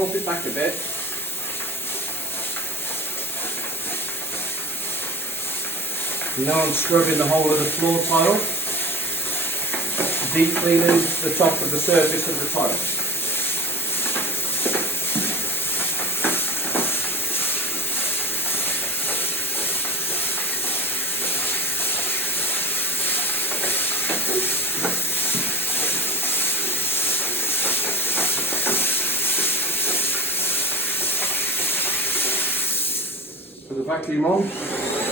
rough it back a bit. Now I'm scrubbing the whole of the floor tile, deep cleaning the top of the surface of the tile. Put the vacuum on.